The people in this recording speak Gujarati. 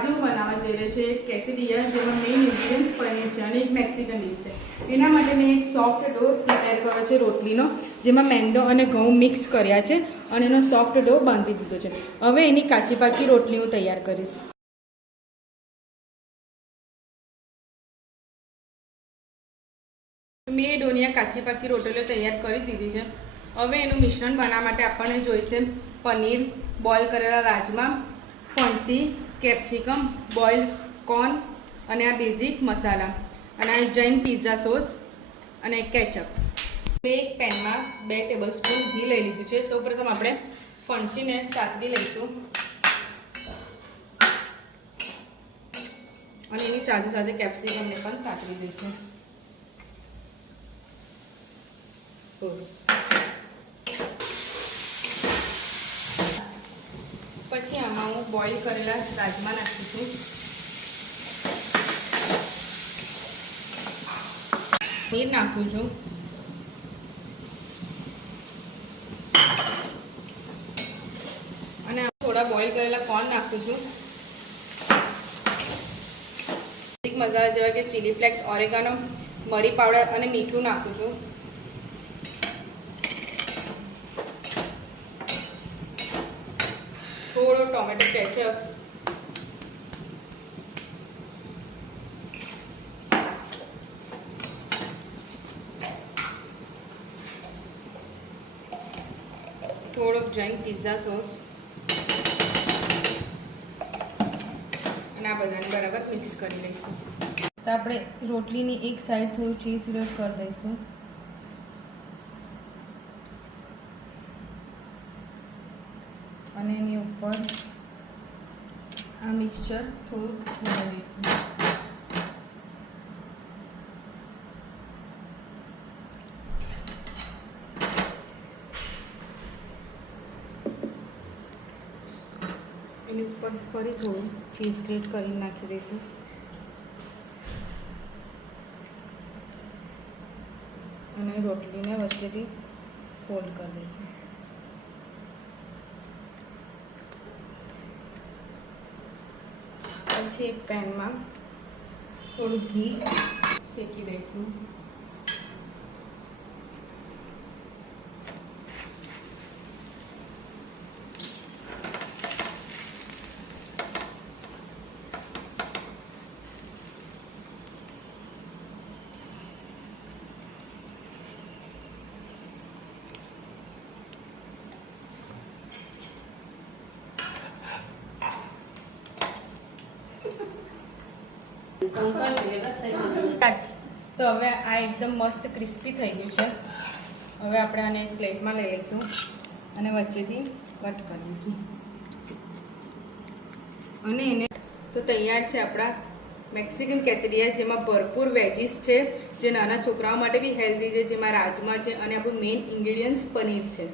આજે હું બનાવવા જઈ રહી છું એક કેસેડિયા, જેમાં મેઇન ઇન્ગ્રીડિયન્ટ્સ પનીર છે અને એક મેક્સિકન ડીશ છે. એના માટે મેં એક સોફ્ટ ડો તૈયાર કર્યો છે રોટલીનો, જેમાં મેંદો અને ઘઉં મિક્સ કર્યા છે અને એનો સોફ્ટ ડો બાંધી દીધો છે. હવે એની કાચી પાકી રોટલી હું તૈયાર કરીશ. મેં ડોનિયા કાચી પાકી રોટલીઓ તૈયાર કરી દીધી છે. હવે એનું મિશ્રણ બનાવવા માટે આપણને જોઈશે પનીર, બોઇલ કરેલા રાજમા, ફણસી, કેપ્સિકમ, બોઇલ્ડ કોર્ન અને આ બેઝિક મસાલા અને આ જૈન પિઝા સોસ અને કેચઅપ. મેં એક પેનમાં 2 ટેબલસ્પૂન ઘી લઈ લીધું છે. સૌપ્રથમ આપણે ફણસીને સાતરી લઈશું અને એની સાથે સાથે કેપ્સિકમને પણ સાતરી દઈશું. પછી આમાં હું બોઇલ કરેલા રાજમા નાખીશું. પનીર નાખું છું અને થોડા બોઇલ કરેલા કોર્ન નાખું છું. મસાલા જેવા કે ચીલી ફ્લેક્સ, ઓરેગાનો, મરી પાવડર અને મીઠું નાખું છું. થોડો ટોમેટો કેચઅપ, થોડોક જૈન પિઝા સોસ અને આ બધાને બરાબર મિક્સ કરી લઈશું. તો આપણે રોટલીની એક સાઈડ થોડું ચીઝ ગ્રેટ કરી દઈશું અને એની ઉપર આ મિક્સચર થોડું છોડી દઈશું. એની ઉપર ફરી થોડું ચીઝ ગ્રેટ કરીને નાખી દઈશું અને રોટલીને વચ્ચેથી ફોલ્ડ કરી દઈશું. પછી એક પેનમાં થોડું ઘી શેકી દઈશું. તો હવે આ એકદમ મસ્ત ક્રિસ્પી થઈ ગયું છે. હવે આપણે આને એક પ્લેટમાં લઈ લઈશું અને વચ્ચેથી કટ કરી દઈશું અને એને તો તૈયાર છે આપણા મેક્સિકન કેસેડિયા, જેમાં ભરપૂર વેજીસ છે, જે નાના છોકરાઓ માટે બી હેલ્ધી છે, જેમાં રાજમા છે અને આપણું મેઇન ઇન્ગ્રેડિયન્ટ્સ પનીર છે.